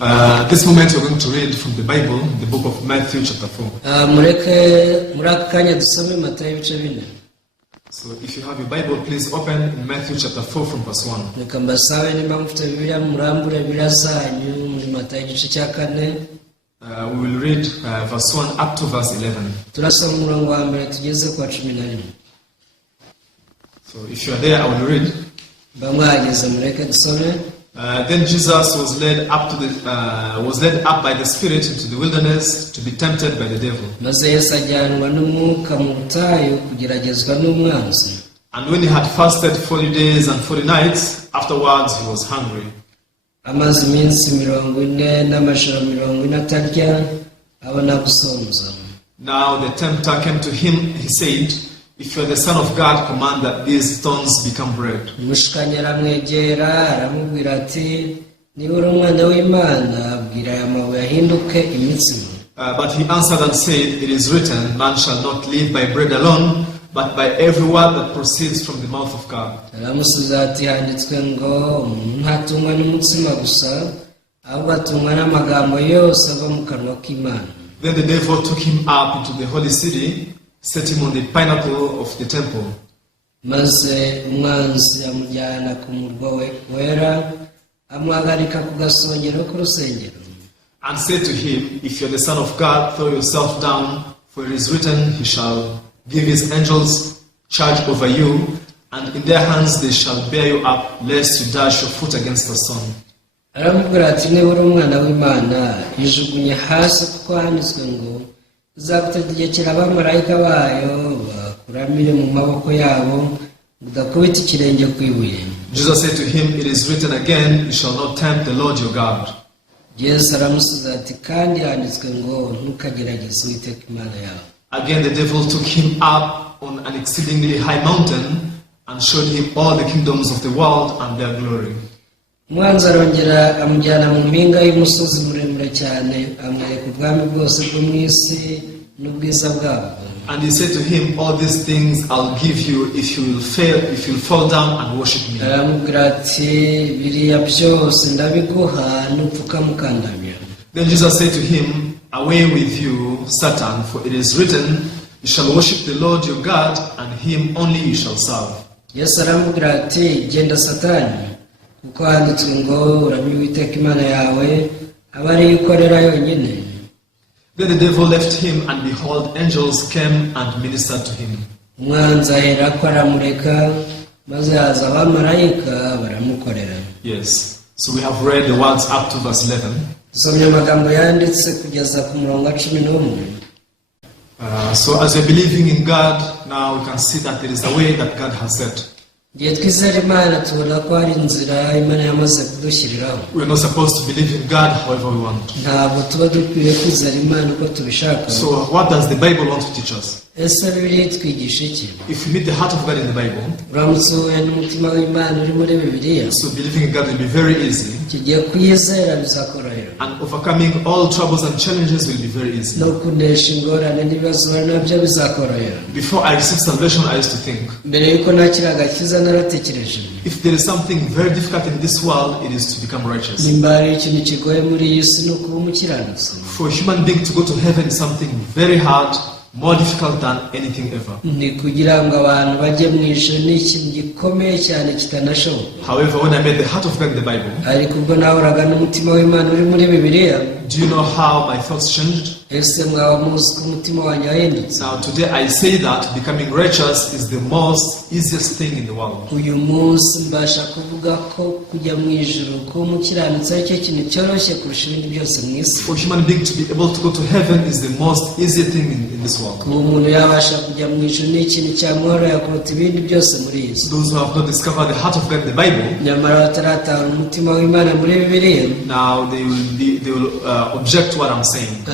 This moment we're going to read from the Bible, the book of Matthew chapter 4. So if you have your Bible, please open in Matthew chapter 4 from verse 1. We will read verse 1 up to verse 11. So if you are there, I will read. Then Jesus was led up by the Spirit into the wilderness to be tempted by the devil. And when he had fasted 40 days and 40 nights, afterwards he was hungry. Now the tempter came to him, he said, "If you are the Son of God, command that these stones become bread." But he answered and said, "It is written, man shall not live by bread alone, but by every word that proceeds from the mouth of God." Then the devil took him up into the holy city, set him on the pinnacle of the temple. And said to him, "If you are the Son of God, throw yourself down, for it is written, he shall give his angels charge over you, and in their hands they shall bear you up, lest you dash your foot against the stone." Jesus said to him, "It is written again, you shall not tempt the Lord your God." Again the devil took him up on an exceedingly high mountain and showed him all the kingdoms of the world and their glory. And he said to him, "All these things I'll give you if you will fall down and worship me." Then Jesus said to him, "Away with you, Satan, for it is written, you shall worship the Lord your God, and him only you shall serve." Then the devil left him, and behold, angels came and ministered to him. Yes. So we have read the words up to verse 11. So as we're believing in God, now we can see that there is a way that God has set. We're not supposed to believe in God however we want. So what does the Bible want to teach us? If we meet the heart of God in the Bible, so believing in God will be very easy, and overcoming all troubles and challenges will be very easy. Before I received salvation, I used to think, if there is something very difficult in this world, it is to become righteous. For a human being to go to heaven is something very hard, more difficult than anything ever. However, when I met the heart of God in the Bible, do you know how my thoughts changed? Now today I say that becoming righteous is the most easiest thing in the world. For a human being to be able to go to heaven is the most easy thing in this world. Those who have not discovered the heart of God in the Bible, now they will object to what I'm saying.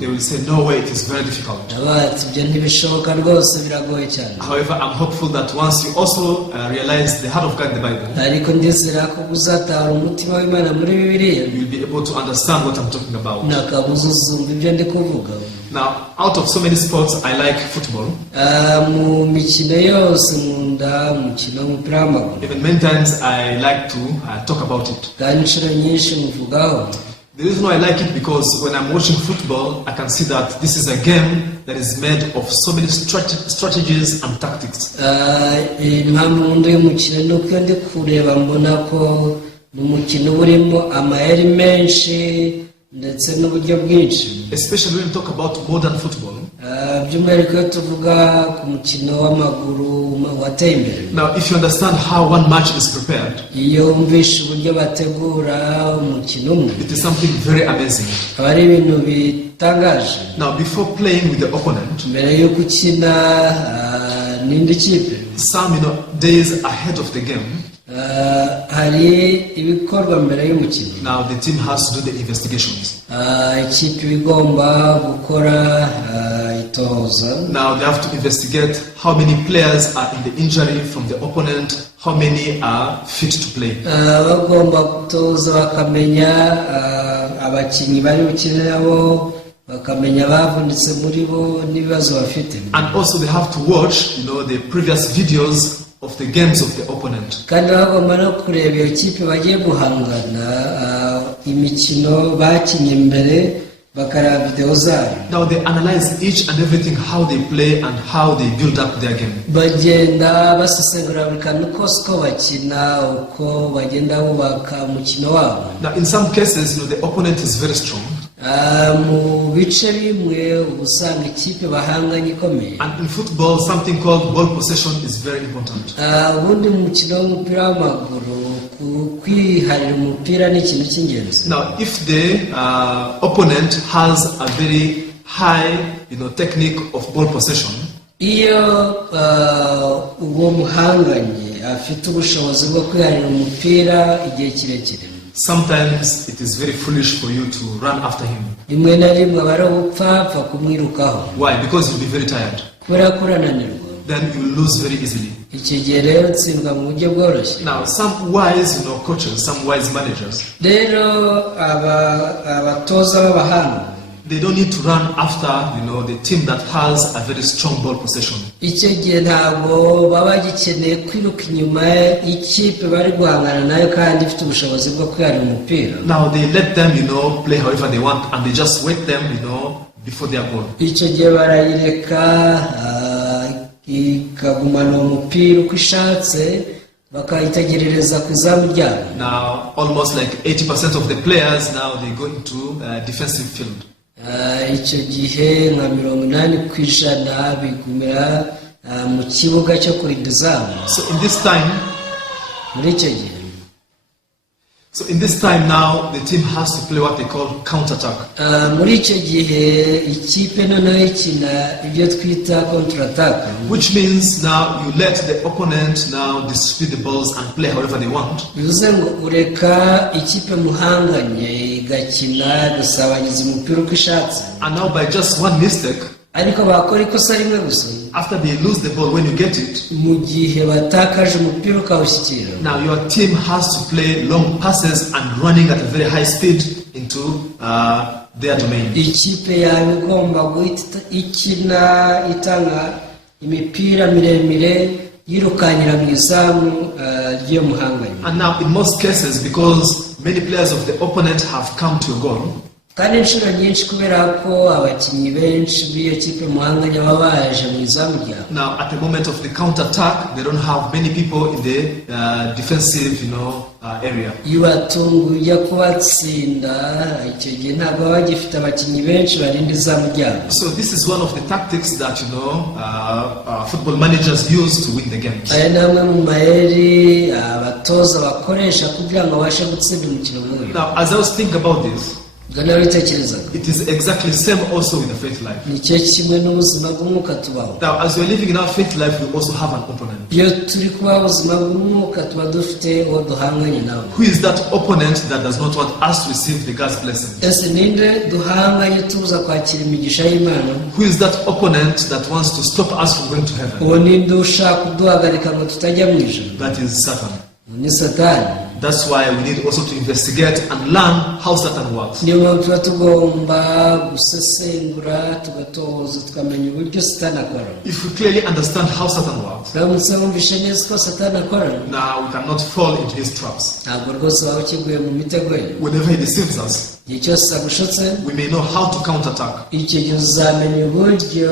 They will say, "No way, it is very difficult." However, I'm hopeful that once you also realize the heart of God in the Bible, you'll be able to understand what I'm talking about. Now, out of so many sports, I like football. nkunda umukino w'umupira w'amaguru Even many times I like to talk about it. kandi inshuro nyinshi muvugaho. The reason why I like it because when I'm watching football, I can see that this is a game that is made of so many strategies and tactics. Impamvu nkunda uyu mukino ni uko ndi kureba mbona ko ni umukino urimo amayeri menshi ndetse n'uburyo bwinshi. Especially when we talk about modern football. By'umwihariko iyo tuvuga ku mukino w'amaguru wateye imbere. Now, if you understand how one match is prepared, iyo wumvishe uburyo bategura umukino umwe, it is something very amazing. aba ari ibintu bitangaje. Now, before playing with the opponent, mbere yo gukina n'indi kipe, some days ahead of the game, hari ibikorwa mbere y'umukino. now the team has to do the investigations. Ikipe igomba gukora itohoza. Now they have to investigate how many players are in the injury from the opponent, how many are fit to play. Bagomba gutoza bakamenya abakinnyi bari bukine nabo, bakamenya bavunitse muri bo n'ibibazo bafite. And also they have to watch, the previous videos of the games of the opponent. Kandi bagomba no kureba iyo kipe bagiye guhangana imikino bakinye mbere, bakareba video zayo. Now they analyze each and everything, how they play and how they build up their game. Bagenda basesengura buri kantu kose ko bakina, uko bagenda bubaka umukino wabo. Now in some cases, the opponent is very strong. Mu bice bimwe usanga ikipe bahanganye ikomeye. And in football, something called ball possession is very important. Ubundi mu mukino w'umupira w'amaguru kwiharira umupira ni ikintu cy'ingenzi. Now if the opponent has a very high technique of ball possession, iyo uwo muhanganye afite ubushobozi bwo kwiharira umupira igihe kirekire, sometimes it is very foolish for you to run after him. rimwe na rimwe aba ari ubupfapfa kumwirukaho. Why? Because you'll be very tired. Kubera ko urananirwa. Then you lose very easily. Icyo gihe rero utsindwa mu buryo bworoshye. Now some wise coaches, some wise managers, rero abatoza b'abahanga, they don't need to run after the team that has a very strong ball possession. icyo gihe ntabwo baba bagikeneye kwiruka inyuma ikipe bari guhangana nayo kandi ifite ubushobozi bwo kwiharira umupira. Now they let them play however they want and they just wait them before their goal. Icyo gihe barayireka ikagumana umupira uko ishatse, bakayitegerereza ku izamu ryabo. Now almost like 80% of the players now they go into defensive field. Icyo gihe nka 80% bigumira mu kibuga cyo kurinda izamu. So in this time, muri icyo gihe, now the team has to play what they call counter-attack. Muri icyo gihe ikipe noneho ikina ibyo twita counter-attack, which means now you let the opponent now distribute the balls and play however they want. bivuze ngo ureka ikipe muhanganye igakina gusabanyiza umupira uko ishatse. And now by just one mistake, ariko bakora ikosa rimwe gusa, after they lose the ball, when you get it, mu gihe batakaje umupira ukawushyikira, now your team has to play long passes and running at a very high speed into their domain. ikipe yawe igomba guhita ikina itanga imipira miremire yirukanyira mu izamu ry'iyo muhanganye. And now in most cases, because many players of the opponent have come to a goal, kandi inshuro nyinshi kubera ko abakinnyi benshi b'iyo kipe muhanganye baba baje mu izamu ryabo. now at the moment of the counter-attack, they don't have many people in the defensive area. iyo batunguye ujya kubatsinda, icyo gihe ntabwo baba bagifite abakinnyi benshi barinda izamu ryabo. So this is one of the tactics that football managers use to win the games. aya ni amwe mu mayeri abatoza bakoresha kugira ngo babashe gutsinda umukino nk'uyu. Now as I was thinking about this, it is exactly the same also with the faith life. nicyo kimwe n'ubuzima bw'umwuka tubaho. Now as we are living in our faith life, we also have an opponent. iyo turi kubaho ubuzima bw'umwuka tuba dufite uwo duhanganye nawe. Who is that opponent that does not want us to receive the God's blessing? ese ninde duhanganye tuza kwakira imigisha y'Imana? Who is that opponent that wants to stop us from going to heaven? uwo ninde ushaka kuduhagarika ngo tutajya mu ijuru? That is Satan. ni Satani. That's why we need also to investigate and learn how Satan works. niyo mpamvu tuba tugomba gusesengura tugatoza tukamenya uburyo satani akora. If we clearly understand how Satan works, uramutse wumvishe neza ko satani akora, now we cannot fall into his traps. ntabwo rwose waba ukiguye mu mitego ye. Whenever he deceives us, igihe cyose agushotse, we may know how to counterattack. icyo gihe uzamenya uburyo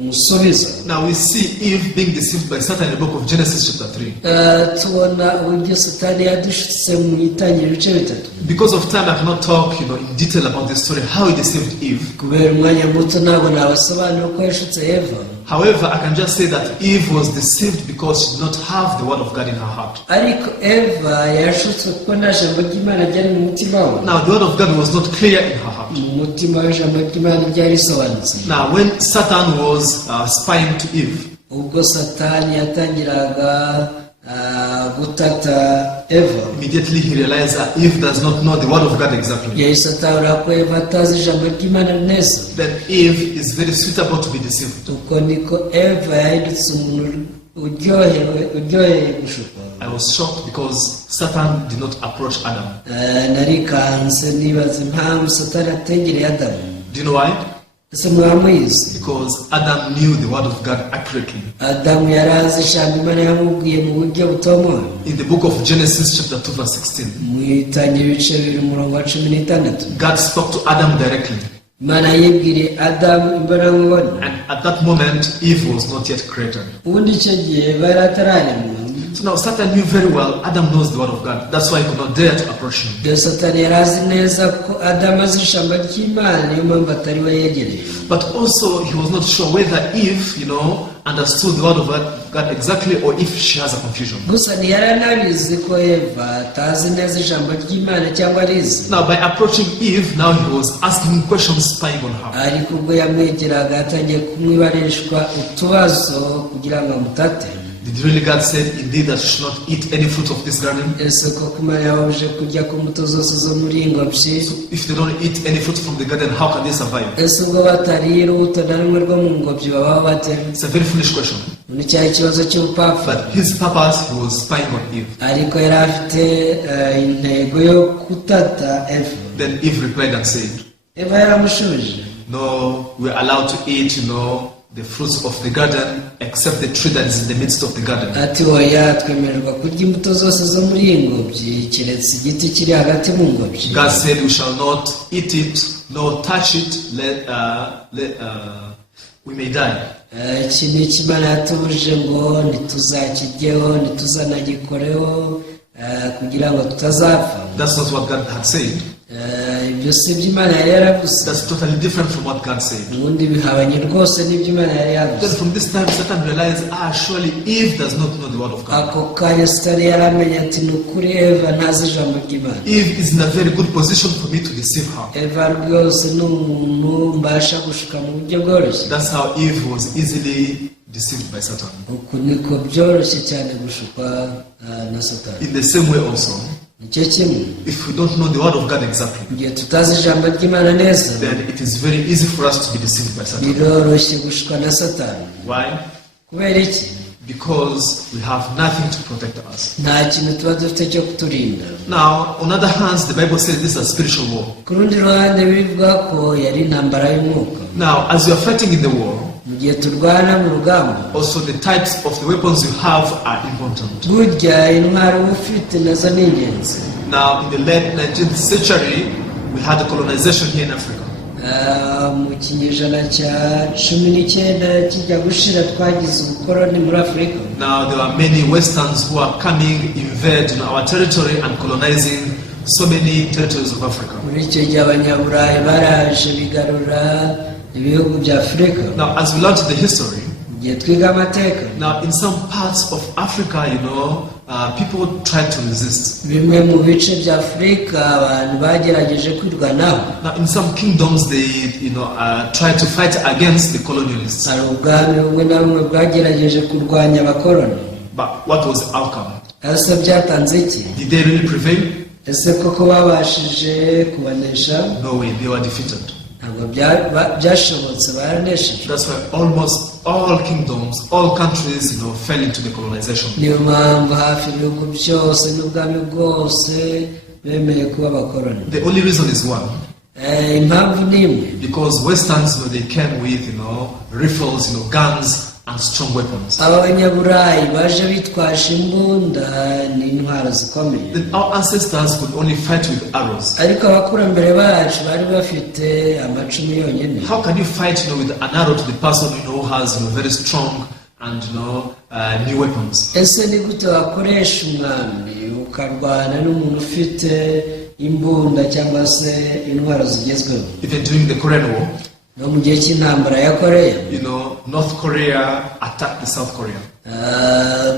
umusubizo. Now we see Eve being deceived by Satan in the book of Genesis chapter 3. Tubona uburyo satani yadushutse mu itangiriro ibice bitatu. Because of time, I cannot talk, in detail about this story, how he deceived Eve. kubera umwanya muto ntabwo nabasobanura uko yashutse Eva. However, I can just say that Eve was deceived because she did not have the word of God in her heart. ariko Eva yashutswe kuko nta jambo ry'Imana ryari mu mutima we. Now, the word of God was not clear in her heart. mu mutima w'ijambo ry'Imana ryari risobanutse. Now, when Satan was spying to Eve, ubwo satani yatangiraga gutata Eva, immediately he realized that Eve does not know the word of God exactly. yahise atahura ko Eva atazi ijambo ry'Imana neza. Then Eve is very suitable to be deceived. uko niko Eva yahindutse umuntu uryoheye gushukwa. I was shocked because Satan did not approach Adam. Narikanze nibaza impamvu satani ategereye Adamu. Do you know why? ese mwamuyizi? Because Adam knew the word of God accurately. Adamu yari azi ijambo Imana yamubwiye mu buryo butomoye. In the book of Genesis chapter 2 verse 16, mu itangiriro ibice 2:16, God spoke to Adam directly. Imana yibwiriye Adamu imbonankubone. And at that moment, Eve was not yet created. ubundi icyo gihe bari atararemwa. So now Satan knew very well Adam knows the word of God. That's why he could not dare to approach him. Iyo satani yari azi neza ko Adamu azi ijambo ry'Imana, niyo mpamvu atari we yegereye. But also he was not sure whether Eve, understood the word of God exactly or if she has a confusion. gusa ntiyari anabizi ko Eva atazi neza ijambo ry'Imana cyangwa arizi. Now by approaching Eve, now he was asking questions, spying on her. ariko ubwo yamwegeraga atangiye kumwibarishwa utubazo kugira ngo amutate. Did really God say indeed that she should not eat any fruit of this garden? ese koko Imana yababuje kurya ku mbuto zose zo muri iyi ngobyi? If they don't eat any fruit from the garden, how can they survive? ese ubwo batariye urubuto na rumwe rwo mu ngobyi babaho bate? It's a very foolish question. ni cyari ikibazo cy'ubupfapfa. But his purpose, he was spying on Eve. ariko yari afite intego yo kutata Eva. Then Eve replied and said, Eva yaramushubije, no, we're allowed to eat, the fruits of the garden, except the tree that is in the midst of the garden. ati oya twemererwa kurya imbuto zose zo muri iyi ngobyi keretse igiti kiri hagati mu ngobyi. God said we shall not eat it, nor touch it, we may die. iki ni Imana yatubujije ngo ntituzakiryeho ntituzanagikoreho kugira ngo tutazapfa. That's not what God had said. ibyo si ibyo Imana yari yaravuze. That's totally different from what God said. ubundi bihabanye rwose n'ibyo Imana yari Then yavuze. from this time Satan realized, surely Eve does not know the word of God. ako kanya satani yaramenye ati ni ukuri Eva ntazi ijambo ry'Imana. Eve is in a very good position for me to deceive her. Eva rwose ni umuntu mbasha gushuka mu buryo bworoshye. That's how Eve was easily deceived by Satan. uku niko byoroshye cyane gushukwa na satani. In the same way also, nicyo kimwe if we don't know the word of God exactly, igihe tutazi ijambo ry'Imana neza, then it is very easy for us to be deceived by Satan. biroroshye gushukwa na satani. Why? kubera iki? Because we have nothing to protect us. nta kintu tuba dufite cyo kuturinda. Now, on other hands, the Bible says this is a spiritual war. ku rundi ruhande bivuga ko yari intambara y'umwuka. Now, as you are fighting in the war, mu gihe turwana mu rugamba, also the types of the weapons you have are important. burya intwaro uba ufite nazo ni ingenzi. Now, in the late 19th century, we had the colonization here in Africa. mu kinyejana cya 19 kijya gushira twagize ubukoroni muri Afurika. Now, there are many Westerns who are coming, invade our territory and colonizing so many territories of Africa. muri icyo gihe abanyaburayi baraje bigarura ibihugu bya Afurika. Now, as we learn the history, igihe twiga amateka, now in some parts of Africa, people tried to resist. bimwe mu bice bya Afurika abantu bagerageje kwirwanaho. Now, in some kingdoms, they, tried to fight against the colonialists. hari ubwami bumwe na bumwe bwagerageje kurwanya abakoroni. But what was the outcome? ese byatanze iki? Did they really prevail? ese koko babashije kubanesha? No way, they were defeated. ntabwo byashobotse, baranesheje. That's why almost all kingdoms, all countries, fell into the colonization. niyo mpamvu hafi ibihugu byose n'ubwami bwose bemeye kuba abakoroni. The only reason is one. Impamvu ni imwe, Because Westerns, they came with, rifles, guns and strong weapons. abanyaburayi baje bitwaje imbunda n'intwaro zikomeye. Then our ancestors could only fight with arrows. ariko abakurambere bacu bari bafite amacumu yonyine. How can you fight, with an arrow to the person, who has, very strong and, new weapons? ese ni gute wakoresha umwambi ukarwana n'umuntu ufite imbunda cyangwa se intwaro zigezweho? Even during the Korean War, no mu gihe cy'intambara ya koreya, North Korea attacked the South Korea.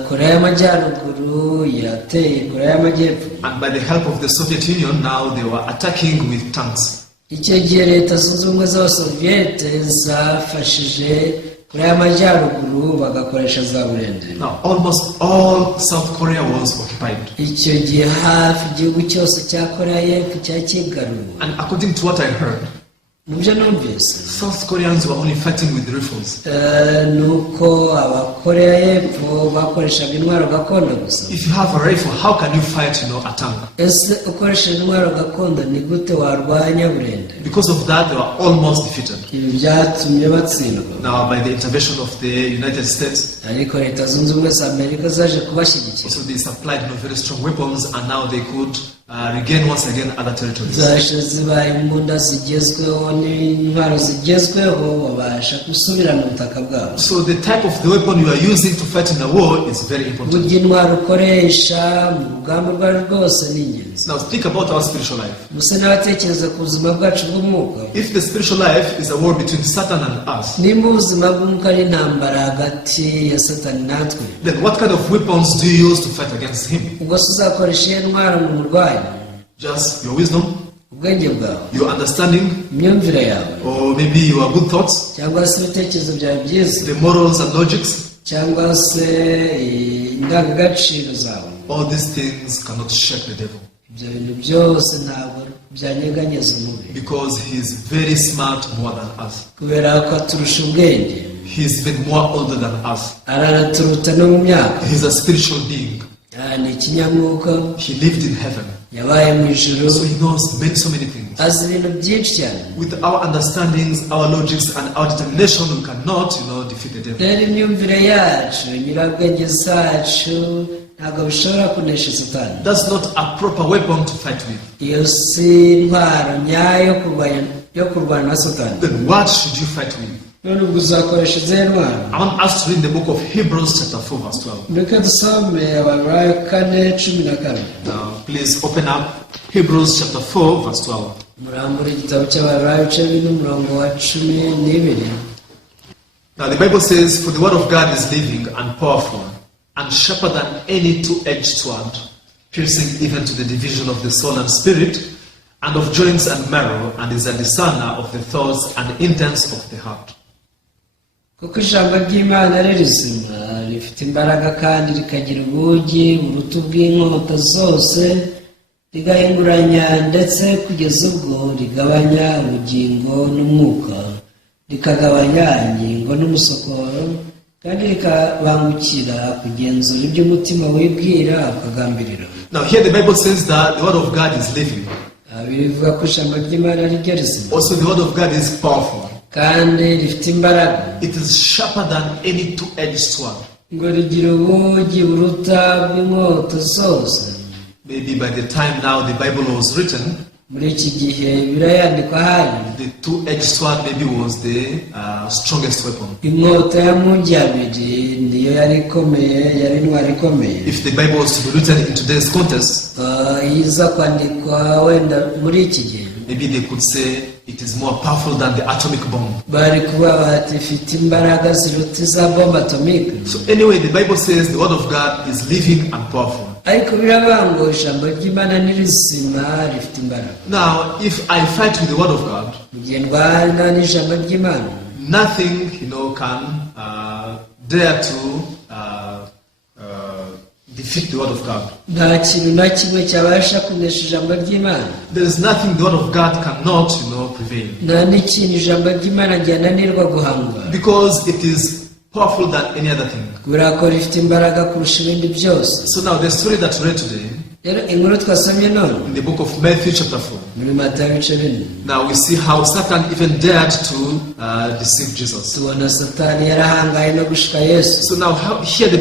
koreya y'amajyaruguru yateye koreya y'amajyepfo. And by the help of the Soviet Union, now they were attacking with tanks. icyo gihe leta zunze ubumwe z'abasoviyete zafashije koreya y'amajyaruguru bagakoresha za burende. Now, almost all South Korea was occupied. icyo gihe hafi igihugu cyose cya koreya y'epfo cyari kigaruwe. And according to what I heard, nibyo numvise, South Koreans were only fighting with rifles. nuko abakoreya y'epfo bakoreshaga intwaro gakondo gusa. If you have a rifle, how can you fight, a tank? ese ukoresheje intwaro gakondo ni gute warwanya burende? Because of that, they were almost defeated. ibi byatumye batsindwa. Now, by the intervention of the United States, ariko leta zunze ubumwe za amerika zaje kubashyigikira. so they supplied, very strong weapons, and now they could regain once again other territories. zaje zibaye imbunda zigezweho n'intwaro zigezweho, babasha gusubira mu butaka bwabo. So the type of the weapon you are using to fight in a war is very important. burya intwaro ukoresha mu rugamba urwo ari rwose ni ingenzi. Now think about our spiritual life. gusa n'abatekereza ku buzima bwacu bw'umwuka. If the spiritual life is a war between Satan and us, nimba ubuzima bw'umwuka ari intambara hagati ya satani natwe, then what kind of weapons do you use to fight against him? ubwo se uzakoresha iyo ntwaro mu murwayi? Just your wisdom, ubwenge bwawe, your understanding, imyumvire yawe, or maybe your good thoughts, cyangwa se ibitekerezo byawe byiza, the morals and logics. cyangwa se indangagaciro zawe. All these things cannot shake the devil ibyo bintu byose ntabwo byanyeganyeza umubiri, because he is very smart more than us. kubera ko aturusha ubwenge, He is even more older than us. araturuta no mu myaka. He is a spiritual being. ni ikinyamwuka, He lived in heaven. yabaye mu ijuru, So he knows so many things. azi ibintu byinshi cyane. With our understandings, our logics, and our determination, we cannot, defeat the devil. rero imyumvire yacu, nyirabwenge zacu ntabwo bishobora kunesha satani. That's not a proper weapon to fight with. iyo si intwaro nyayo yo kurwana na satani. Then what should you fight with? none ubwo uzakoresha izihe ntwaro? I want us to read the book of Hebrews chapter 4 verse 12. reka dusome abaheburayo 4:14. Now, please open up Hebrews chapter 4 verse 12. murambura igitabo cy'abaheburayo 4:12. Now, the Bible says, "For the word of God is living and powerful, and sharper than any two-edged sword, piercing even to the division of the soul and spirit, and of joints and marrow, and is a discerner of the thoughts and intents of the heart." kuko ijambo ry'imana ari rizima, rifite imbaraga kandi rikagira ubugi buruta ubw'inkota zose, rigahinguranya ndetse kugeza ubwo rigabanya ubugingo n'umwuka, rikagabanya ingingo n'umusokoro, kandi rikabangukira kugenzura ibyo umutima wibwira ukagambirira. Now, here the Bible says that the word of God is living. bivuga ko ijambo ry'imana ari ryo rizima, Also, the word of God is powerful. kandi rifite imbaraga, It is sharper than any two-edged sword. ngo rigira ubugi buruta bw'inkota zose. Maybe by the time now the Bible was written, muri iki gihe birayandikwa hari the two-edged sword maybe was the strongest weapon. inkota y'amugi abiri niyo yari ikomeye, yari intwari ikomeye. If the Bible was to be written in today's context, iza kwandikwa wenda muri iki gihe, maybe they could say it is more powerful than the atomic bomb. bari kuba bati ifite imbaraga ziruta iza bombe atomike. So anyway, the Bible says the word of God is living and powerful. ariko biravuga ngo ijambo ry'imana ni rizima, rifite imbaraga. Now, if I fight with the word of God, mu gihe ndwana n'ijambo ry'imana, nothing, can dare to defeat the word of God. nta kintu na kimwe cyabasha kunesha ijambo ry'Imana. There is nothing the word of God cannot, prevail. nta n'ikintu ijambo ry'Imana ryananirwa guhangwa, Because it is powerful than any other thing. kubera ko rifite imbaraga kurusha ibindi byose. So now the story that we read today rero inkuru twasomye none in the book of Matthew chapter 4. muri Matayo ibice 4, Now we see how Satan even dared to deceive Jesus. tubona Satani yarahangaye no gushika Yesu. So now here the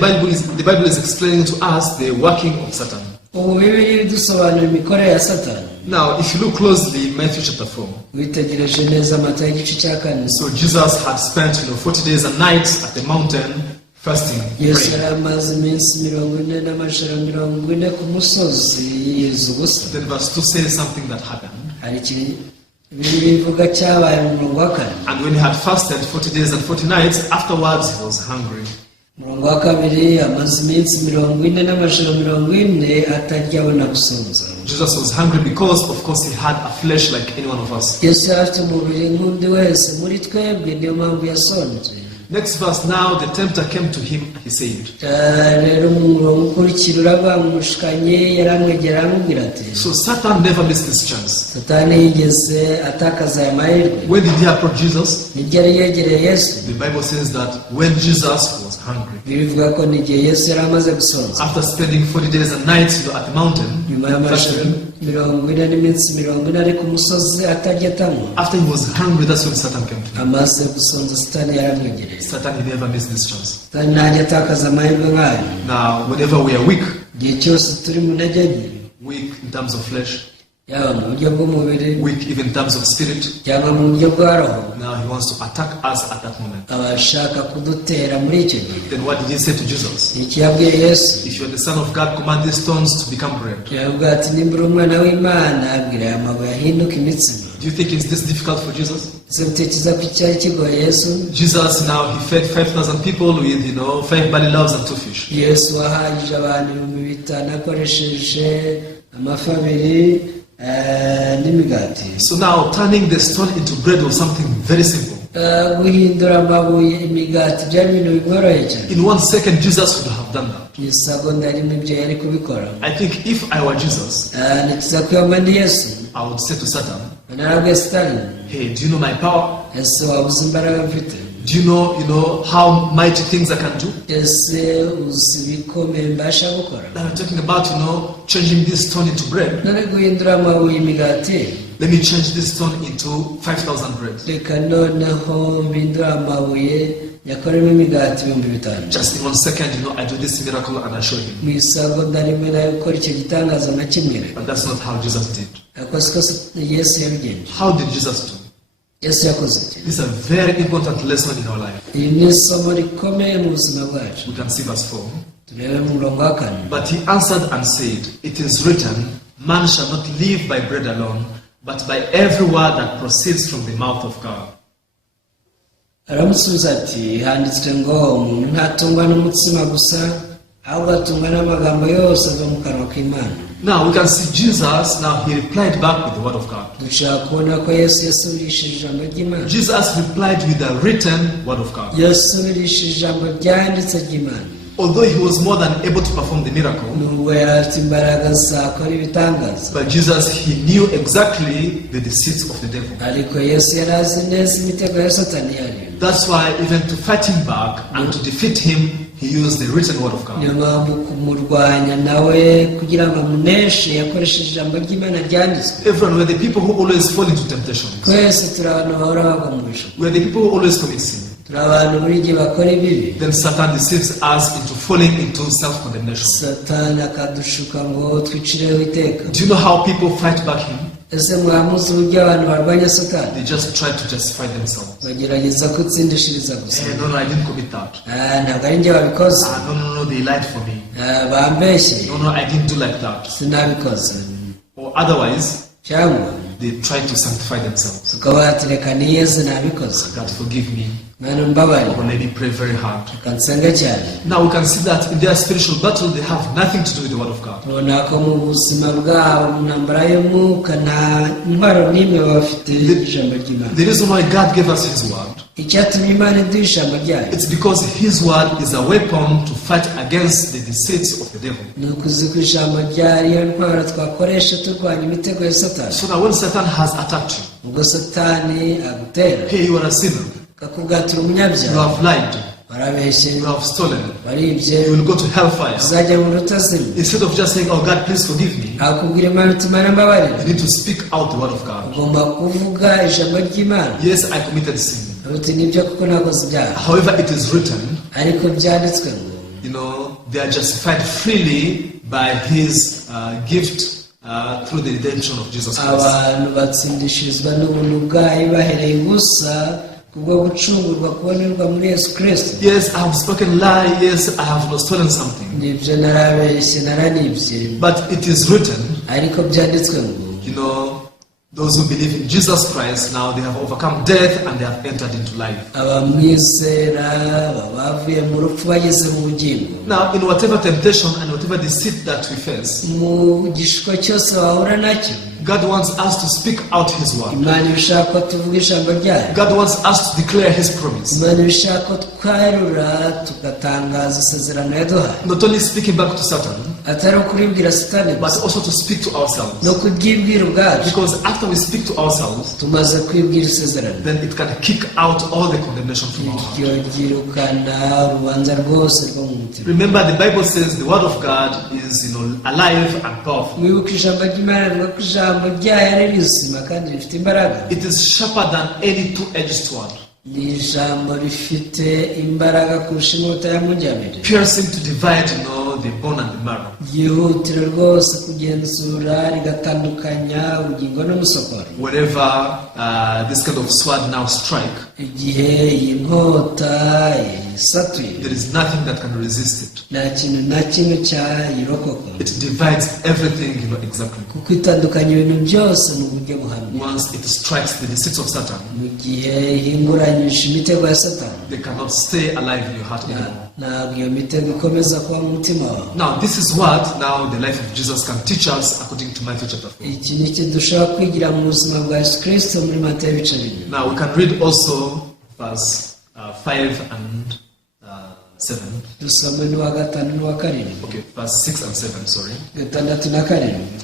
Bible is explaining to us the working of Satan. ubu Bibiliya bidusobanura imikorere ya Satani. Now if you look closely, Matthew chapter 4. witegereje neza Matayo igice cya 4, So Jesus had spent 40 days and nights at the mountain fasting. Yesu Praying. yari amaze iminsi 40 n'amajoro 40 ku musozi yize ubusa. Then verse 2 says something that happened. hari ikintu Bibiliya ivuga cyabaye mu murongo wa 4. And when he had fasted 40 days and 40 nights, afterwards he was hungry. Umurongo wa 2, amaze iminsi 40 n'amajoro 40 atarya abona gusonza. Jesus was hungry because, of course, he had a flesh like any one of us. Yesu yari afite umubiri nk'undi wese muri twebwe, niyo mpamvu yasonje. Next verse now, the tempter came to him, he said. rero mu murongo ukurikira uravuga ngo umushukanyi yaramwegera aramubwira ati, So Satan never missed this chance. Satani yigeze atakaza aya mahirwe. When did he approach Jesus? niryo yari yegereye Yesu. The Bible says that when Jesus was hungry, bivuga ko n'igihe Yesu yari amaze gusonza, after spending 40 days and nights at the mountain, nyuma y'amajoro 40 n'iminsi 40 ari ku musozi atarya atanywa, after he was hungry, that's when Satan came to him. amaze gusonza Satani yaramwegereye. Satan, he never missed this chance. Satani ntajya atakaza amahirwe nk'ayo. Now, whenever we are weak, igihe cyose turi mu ntege nke, weak in terms of flesh, yaba mu buryo bw'umubiri weak even in terms of spirit, cyangwa mu buryo bwa roho, now he wants to attack us at that moment. aba ashaka kudutera muri icyo gihe. Then what did he say to Jesus? iki yabwiye Yesu, If you are the Son of God, command these stones to become bread. yavuga ati, nimba uri umwana w'Imana, abwira aya mabuye ahinduka imitsima. Do you think it's this difficult for Jesus? ese utekereza ko icyari kigoye Yesu? Jesus now, he fed 5,000 people with, 5 barley loaves and 2 fish. Yesu wahagije abantu 5,000 akoresheje amafi 2 n'imigati. So now, turning the stone into bread was something very simple. guhindura amabuye imigati byari ibintu bimworoheye cyane. In 1 second, Jesus would have done that. mu isegonda rimwe ibyo yari kubikora. I think if I were Jesus, nikiza kuyoma ndi Yesu, I would say to Satan, narabwiye Satani, hey, do you know my power? ese wabuze imbaraga mfite? Do you know how mighty things I can do? ese uzi ibikomeye mbasha gukora? Now we're talking about, changing this stone into bread. none guhindura amabuye imigati, Let me change this stone into 5,000 bread. reka noneho mpindura amabuye yakoremo imigati 5,000. Just in 1 second, I do this miracle and I show him. mu isegonda rimwe nayo gukora icyo gitangaza na kimwe. But that's not how Jesus did. ariko siko Yesu yabigenje. How did Jesus do? Yesu yakoze iki? This is a very important lesson in our life. iri ni isomo rikomeye mu buzima bwacu. We can see verse 4. turebe mu murongo wa 4. But he answered and said, It is written, man shall not live by bread alone, but by every word that proceeds from the mouth of God. aramusubiza ati, handitswe ngo umuntu ntatungwa n'umutsima gusa, ahubwo atungwa n'amagambo yose ava mu kanwa k'Imana. Now we can see Jesus, now he replied back with the word of God. dushaka kubona ko Yesu yasubirishije ijambo ry'Imana. Jesus replied with the written word of God. yasubirishije ijambo ryanditse ry'Imana. Although he was more than able to perform the miracle, nubwo yari afite imbaraga zakora ibitangaza, but Jesus, he knew exactly the deceits of the devil. ariko Yesu yari azi neza imitego ya Satani yari. That's why even to fight him back and to defeat him, he used the written word of niyo God. mpamvu kumurwanya nawe kugira ngo amuneshe yakoresheje ijambo ry'Imana ryanditswe. Everyone, we're the people who always fall into temptations. twese turi abantu bahora bagwa mu bishuko, We're the people who always commit sin. turi abantu buri gihe bakora ibibi. Then Satan deceives us into falling into self-condemnation. Satani akadushuka ngo twicireho iteka. Do you know how people fight back him? ese mwamuzi uburyo abantu barwanya Satani? They just try to justify themselves. bagerageza kutsindishiriza gusa. No, I didn't commit that. ntabwo ari njye wabikoze. No, they lied for me. bambeshye. No, I didn't do like that. sinabikoze. Or otherwise, cyangwa they try to sanctify themselves. ukaba watereka niyeze nabikoze, God, forgive me. mwana mbabarira, Or maybe pray very hard. reka nsenge cyane. Now we can see that in their spiritual battle, they have nothing to do with the word of God. ubona ko mu buzima bwabo mu ntambara y'umwuka nta ntwaro n'imwe baba bafite ijambo ry'Imana. The reason why God gave us His word icyatumye Imana iduha ijambo ryayo It's because His word is a weapon to fight against the deceits of the devil. ni ukuzi ko ijambo ryariyo ntwaro twakoresha turwanya imitego ya Satani. So that when Satan has attacked you, ubwo Satani agutera hey, you are a sinner, akakubwira ati uri you umunyabyaha, have lied, warabeshye, you have stolen, waribye, you will go to hellfire. uzajya mu rutazima. Instead of just saying, oh God, please forgive me, akubwira Imana uti Imana mbabarira, you need to speak out the word of God. ugomba kuvuga ijambo ry'Imana Yes, I committed sin. uti nibyo kuko nakoze ibyaha, However, it is written, ariko byanditswe ngo they are justified freely by His gift through the redemption of Jesus Christ. abantu batsindishirizwa n'ubuntu bwayo bahereye ubusa kubwo gucungurwa kubonerwa muri Yesu Kristo. Yes, I have spoken lie. Yes, I have not stolen something. nibyo narabeshye naranibye, But it is written, ariko byanditswe ngo those who believe in Jesus Christ, now they have overcome death and they have entered into life. abamwizera bavuye mu rupfu bageze mu bugingo. Now, in whatever temptation and whatever deceit that we face, mu gishuko cyose wahura nacyo, God wants us to speak out His word. Imana ibishaka ko tuvuga ijambo ryayo. God wants us to declare His promise. Imana ibishaka ko twerura tugatangaza isezerano yaduhaye, Not only speaking back to Satan, atari ukuribwira Satani but gusa, also to speak to ourselves. no kuryibwira ubwacu. Because after we speak to ourselves, tumaze kwibwira isezerano, then it can kick out all the condemnation from our heart. iryo ryirukana urubanza rwose rwo mu mutima. Remember, the Bible says the word of God is, alive and powerful. wibuka ijambo ry'Imana rivuga ko ijambo ryayo ari rizima kandi rifite imbaraga. It is sharper than any two-edged sword, ni ijambo rifite imbaraga kurusha inkota ya munjabiri, piercing to divide, the bone and the marrow. ryihutira rwose kugenzura rigatandukanya ubugingo n'umusokoro. Wherever this kind of sword now strike, igihe iyi nkota isatuye, there is nothing that can resist it. nta kintu na kimwe cyayirokoka, It divides everything, exactly. kuko itandukanya ibintu byose mu buryo buhamye. Once it strikes the deceits of Satan, mu gihe ihinguranyije imitego ya Satani, they cannot stay alive in your heart anymore. ntabwo iyo mitego ikomeza kuba mu mutima wawe. Now, this is what now the life of Jesus can teach us according to Matthew chapter 4. iki ni cyo dushobora kwigira mu buzima bwa Yesu Kristo muri Matayo ibice bine. Now, we can read also verse 5 and 7. dusome n'uwa gatanu n'uwa karindwi. Okay, verse 6 and 7, sorry. gatandatu na karindwi.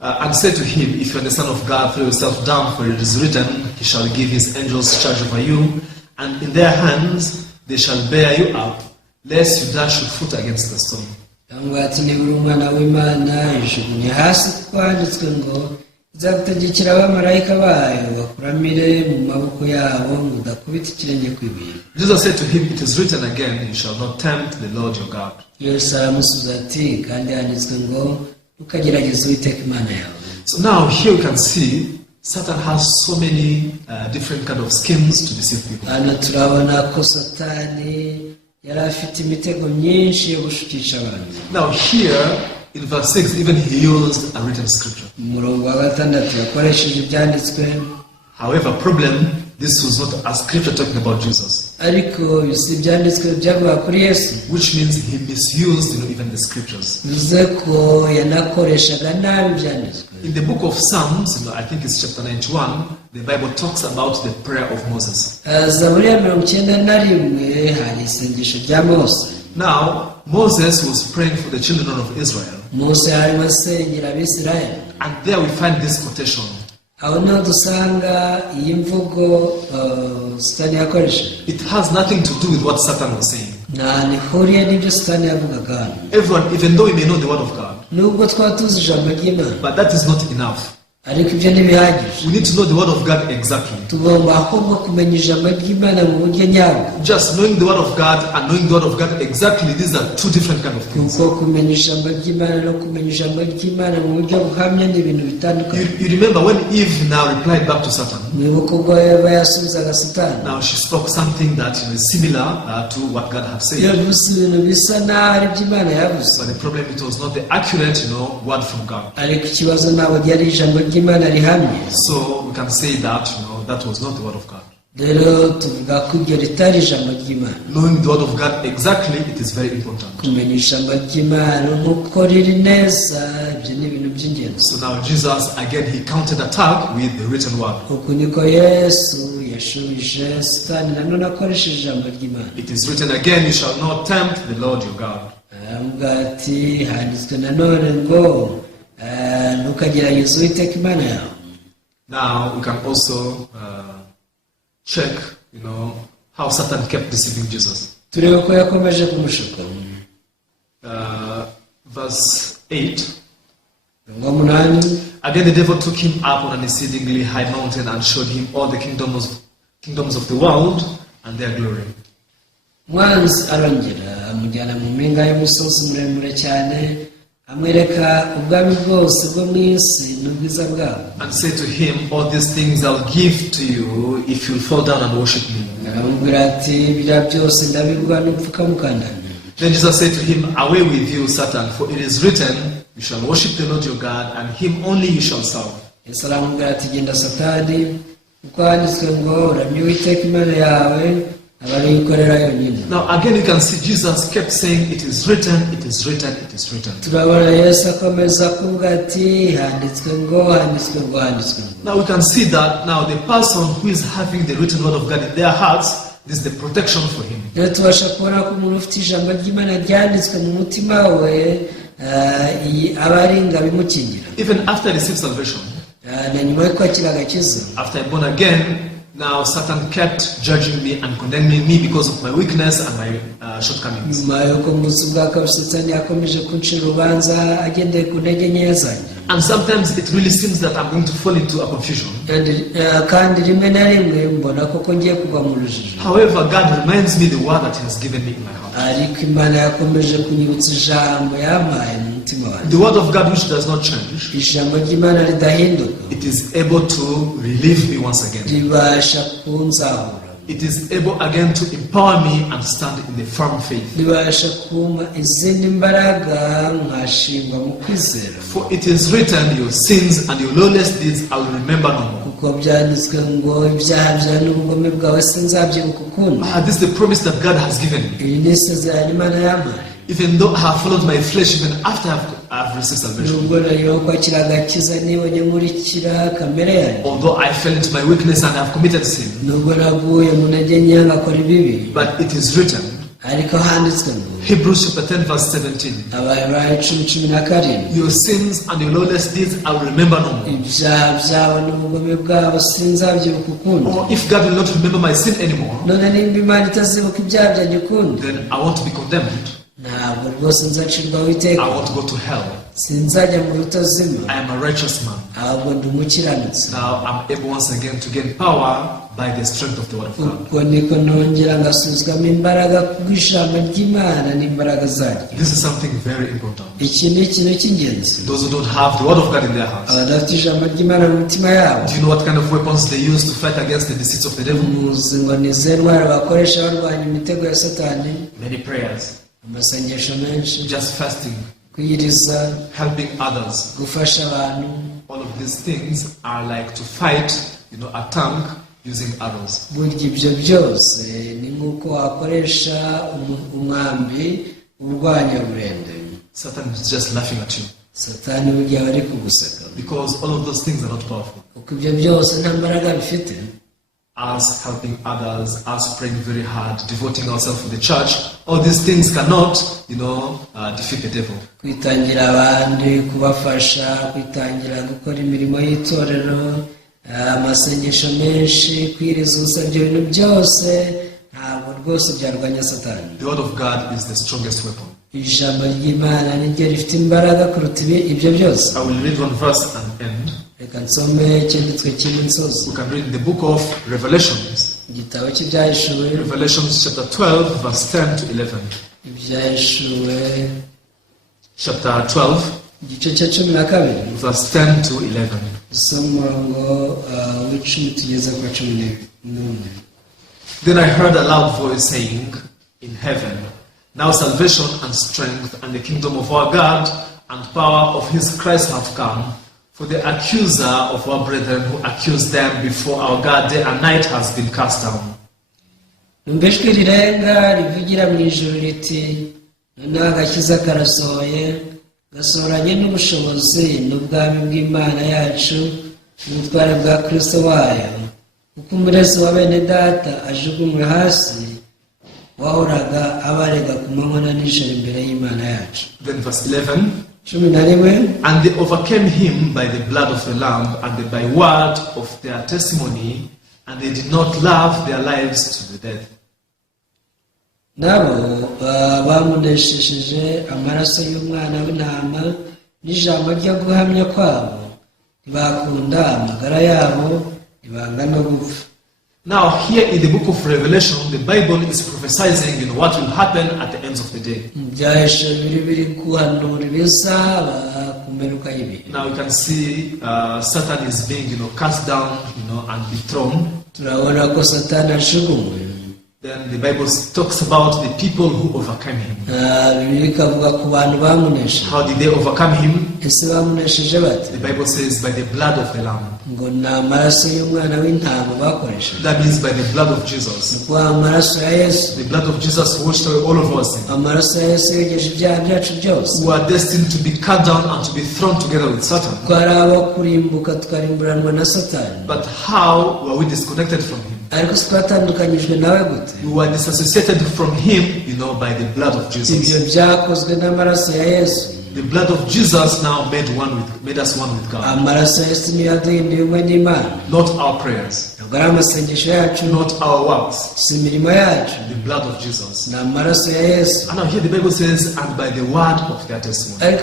And said to him, if you are the Son of God, throw yourself down, for it is written, He shall give His angels charge over you, and in their hands they shall bear you up, lest you dash your foot against the stone. cyangwa ati niba uri umwana w'Imana ijugunye hasi, kuko handitswe ngo izagutegekera abamarayika bayo bakuramire mu maboko yabo ngo udakubita ikirenge ku ibuye. Jesus said to him, it is written again, you shall not tempt the Lord your God. Yesu aramusubiza ati kandi handitswe ngo ntukagerageze Uwiteka Imana yawe. So now here you can see Satan has so many different kind of schemes to deceive people. hano turabona ko Satani yari afite imitego myinshi yo gushukisha abantu. Now here in verse 6, even he used a written scripture. mu murongo wa gatandatu yakoresheje ibyanditswe, However, problem, this was not a scripture talking about Jesus, ariko si ibyanditswe byavuga kuri Yesu, which means he misused even the scriptures. bivuze ko yanakoreshaga nabi ibyanditswe. In the book of Psalms, I think it's chapter 91, the Bible talks about the prayer of Moses. Zaburi ya 91 hari isengesho rya Mose. Now, Moses was praying for the children of Israel, Mose arimo asengera Abisirayeli, and there we find this quotation. aho niho dusanga iyi mvugo Satani yakoresheje. It has nothing to do with what Satan was saying. nta nihuriye n'ibyo Satani yavugaga hano. Everyone, even though we may know the word of God, nubwo twaba tuzi ijambo ry'Imana, but that is not enough. ariko ibyo ntibihagije. We need to know the word of God exactly. tugomba ahubwo kumenya ijambo ry'Imana mu buryo nyabwo, Just knowing the word of God and knowing the word of God exactly, these are two different kind of things. kuko kumenya ijambo ry'Imana no kumenya ijambo ry'Imana mu buryo buhamye ni ibintu bitandukanye. You remember when Eve now replied back to Satan, mwibuka ubwo Eva yasubizaga Satani, now she spoke something that is similar to what God had said. yavuze ibintu bisa n'aho ari iby'Imana yavuze, But the problem, it was not the accurate, word from God. ariko ikibazo ntabwo ryari ijambo ry'Imana rihamye. So we can say that, that was not the word of God. rero tuvuga ko iryo ritari ijambo ry'Imana. Knowing the word of God exactly, it is very important. kumenya ijambo ry'Imana nk'uko riri neza, ibyo ni ibintu by'ingenzi. So now Jesus, again, he countered attack with the written word. uku niko Yesu yashubije Satani nanone akoresheje ijambo ry'Imana. It is written again, you shall not tempt the Lord your God. Aravuga ati handitswe nanone ngo ntukagerageze Uwiteka Imana yawe. Now we can also check, how Satan kept deceiving Jesus. Turebe ko yakomeje kumushuka. Verse 8. Again the devil took him up on an exceedingly high mountain and showed him all the kingdoms of the world and their glory. Mwanzi arongera amujyana mu mpinga y'umusozi muremure cyane amwereka ubwami bwose bwo mu isi n'ubwiza bwabo. And said to him, all these things I'll give to you if you fall down and worship me. Aramubwira ati biriya byose ndabiguha nupfuka mukandamira. Then Jesus said to him, away with you, Satan, for it is written, you shall worship the Lord your God, and him only you shall serve. Yesu aramubwira ati genda Satani, kuko handitswe ngo uramye Uwiteka Imana yawe abariyikorera yonyine. Now again you can see Jesus kept saying, it is written, it is written, it is written. Turabona Yesu akomeza kuvuga ati handitswe ngo, handitswe ngo, handitswe ngo. Now we can see that now the person who is having the written word of God in their hearts, this is the protection for him. Rero tubasha kubona ko umuntu ufite ijambo ry'Imana ryanditswe mu mutima we aba ari ingabo imukingira. Even after I received salvation, na nyuma yo kwakira agakiza, after I born again, now Satan kept judging me and condemning me because of my weakness and my shortcomings. nyuma yuko munsi bwa kabiri Satani yakomeje kuncira urubanza agendeye ku ntege nkeya zanjye. And sometimes it really seems that I'm going to fall into a confusion. kandi rimwe na rimwe mbona koko ngiye kugwa mu rujijo. However, God reminds me the word that He has given me in my heart. ariko Imana yakomeje kunyibutsa ijambo yampaye mu mutima wanjye. The word of God which does not change. Ijambo ry'Imana ridahinduka. It is able to relieve me once again. Ribasha kunzahura. It is able again to empower me and stand in the firm faith. Ribasha kumpa izindi mbaraga nkashingwa mu kwizera. For it is written, your sins and your lawless deeds I will remember no more. Kuko byanditswe ngo ibyaha byawe n'ubugome bwawe sinzabyibuka ukundi. This is the promise that God has given me. Iri ni isezerano Imana yampaye. Even though I have followed my flesh, even after I have received salvation. Nubwo rero kwakira agakiza nibonye nkurikira kamere yanjye. Although I fell into my weakness and I have committed sin. Nubwo naguye mu ntege nke ngakora ibibi. But it is written. Ariko handitswe ngo. Hebrews chapter 10 verse 17. Abaye 10:17. Your sins and your lawless deeds I will remember no more. Ibyaha byawe n'ubugome bwawe sinzabyibuka ukundi. Or if God will not remember my sin anymore, none nimba Imana itazibuka ibyaha byanjye ukundi, then I want to be condemned. ntabwo rwose nzacirwaho iteka. I want to go to hell. Sinzajya mu rutazima. I am a righteous man. ahubwo ndi umukiranutsi. Now I'm able once again to gain power by the strength of the word of God. ubwo niko nongera ngasubizwamo imbaraga kubw'ijambo ry'Imana n'imbaraga zaryo. This is something very important. Iki ni ikintu cy'ingenzi. Those who don't have the word of God in their hearts. abadafite ijambo ry'Imana mu mitima yabo. Do you know what kind of weapons they use to fight against the deceits of the devil? muzi ngo ni izihe ntwaro bakoresha barwanya imitego ya Satani? Many prayers. amasengesho menshi, Just fasting. kwiyiriza, Helping others. gufasha abantu. All of these things are like to fight, a tank using arrows. burya ibyo byose ni nk'uko wakoresha umwambi urwanya burende. Satan is just laughing at you. Satani burya aba ari kuguseka. Because all of those things are not powerful. kuko ibyo byose nta mbaraga bifite. Us helping others, us praying very hard, devoting ourselves to the church, all these things cannot, defeat the devil. kwitangira abandi, kubafasha, kwitangira gukora imirimo y'itorero, amasengesho menshi, kwiriza ubusa, ibyo bintu byose ntabwo rwose byarwanya Satani. The word of God is the strongest weapon. ijambo ry'Imana niryo rifite imbaraga kuruta ibyo byose. I will read one verse and end. reka nsome icyanditswe cy'iminsozi. We can read in the book of Revelations. igitabo cy'ibyahishuwe. Revelations chapter 12 verse 10 to 11. ibyahishuwe Chapter 12 igice cya 12 verse 10 to 11. dusoma umurongo w'icumi tugeze kwa 11. Then I heard a loud voice saying in heaven, now salvation and strength and the kingdom of our God and power of his Christ have come. For the accuser of our brethren who accused them before our God day and night has been cast down. numva ijwi rirenga rivugira mu ijuru riti, noneho agakiza karasohoye, gasohoranye n'ubushobozi n'ubwami bw'Imana yacu n'ubutware bwa Kristo wayo. uko umurezi wa bene data ajugunywe hasi wahoraga abarega ku manywa na nijoro imbere y'Imana yacu. Then verse 11. 11. And they overcame him by the blood of the Lamb and by word of their testimony, and they did not love their lives to the death. Nabo bamunesheje amaraso y'umwana w'intama n'ijambo ryo guhamya kwabo, ntibakunda amagara yabo, ntibanga no gupfa. Now here in the book of Revelation, the Bible is prophesying what will happen at the ends of the day. Now you can see Satan is being cast down and be thrown. Then the Bible talks about the people who overcame him. How did they overcome him? The Bible says by the blood of the Lamb. That means by the blood of Jesus. The blood of Jesus washed away all of us who are destined to be cut down and to be thrown together with Satan. But how were we disconnected from him? We were disassociated from him, by the blood of Jesus. The blood of Jesus now made us one with God. Not our prayers, not our works. The blood of Jesus. And now here the Bible says, and by the word of their testimony.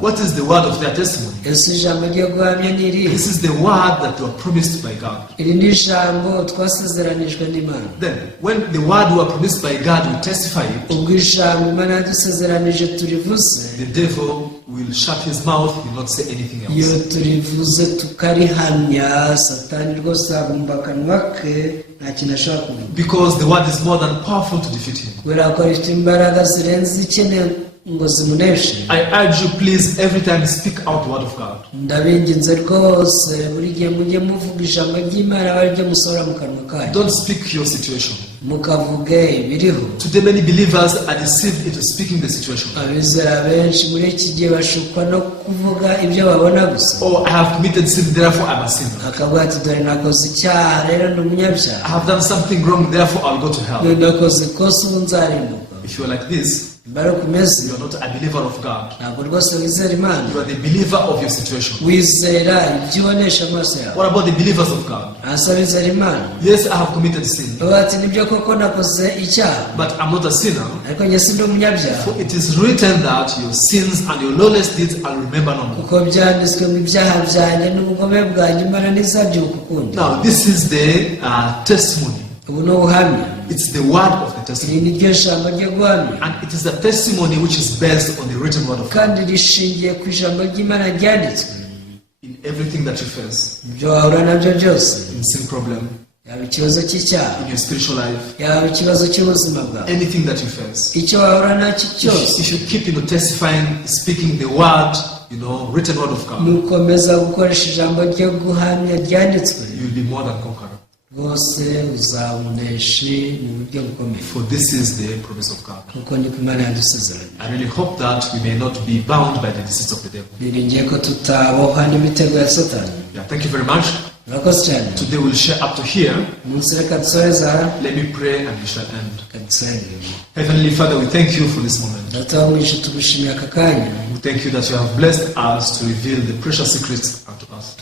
What is the word of their testimony? This is the word that were promised by God. Then, when the word were promised by God, we testify it. The devil will shut his mouth, he will not say anything else. Because the word is more than powerful to defeat him. I urge you, please, every time speak out the word of God. Don't speak your situation. Today many believers are deceived into speaking the situation. Oh, I have committed sin, therefore I am a sinner. I have done something wrong, therefore I will go to hell. If you are like this, you are not a believer of God. You are the believer of your situation. What about the believers of God? Yes, I have committed sin, but I'm not a sinner. For it is written that your sins and your lawless deeds I'll remember no more. Now this is the testimony. It's the word of the testimony. And it is the testimony which is based on the written word of God. In everything that you face, in sin problem, in your spiritual life, anything that you face, if you keep testifying, speaking the word, written word of God, you will be more than conqueror. For this is the promise of God. I really hope that we may not be bound by the deceits of the devil. Yeah, thank you very much. Today we'll share up to here. Let me pray and we shall end. Heavenly Father, we thank you for this moment. We thank you that you have blessed us to reveal the precious secrets unto us.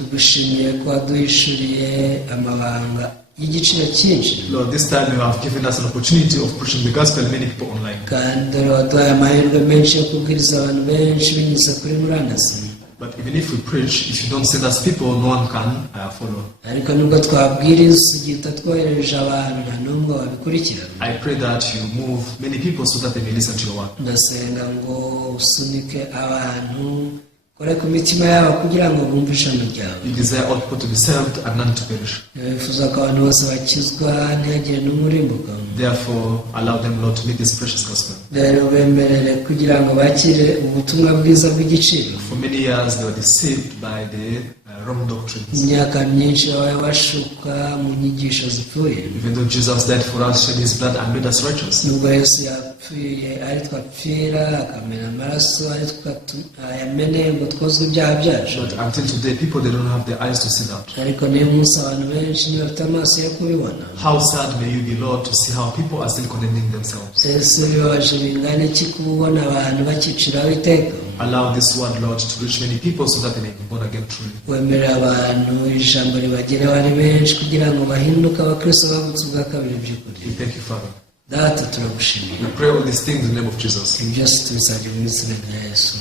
Lord, this time you have given us an opportunity of preaching the gospel to many people online. But even if we preach, if you don't send us people, no one can follow. I pray that you move many people so that they may listen to your word. You desire all people to be saved and none to perish. Therefore, allow them, Lord, to meet this precious gospel. For many years, they were deceived by the wrong doctrines. imyaka myinshi babaye bashuka mu nyigisho zipfuye. Even though Jesus died for us, shed his blood and made us righteous. nubwo yesu yapfuye ari twapfira akamena amaraso ari yameneye ngo twozwe ibyaha byacu, But until today, people they don't have their eyes to see that. ariko niyo munsi abantu benshi ntibafite amaso yo kubibona. How sad may you be, Lord, to see how people are still condemning themselves. ese bibabaje bingana iki kubona abantu bakiciraho iteka. Allow this word, Lord, to reach many people so that they may be born again truly. wemerera abantu ijambo ribagereho ari benshi kugira ngo bahinduke abakristo bavutse ubwa kabiri by'ukuri. We thank you, Father. data turagushimiye. We pray all these things in the name of Jesus. ibi byose tubisabye mu izina rya yesu.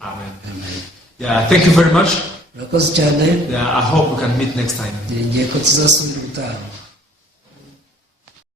Amen. amen. Yeah, thank you very much. urakoze cyane. Yeah, I hope we can meet next time. ngiye ko tuzasubira ubutaha.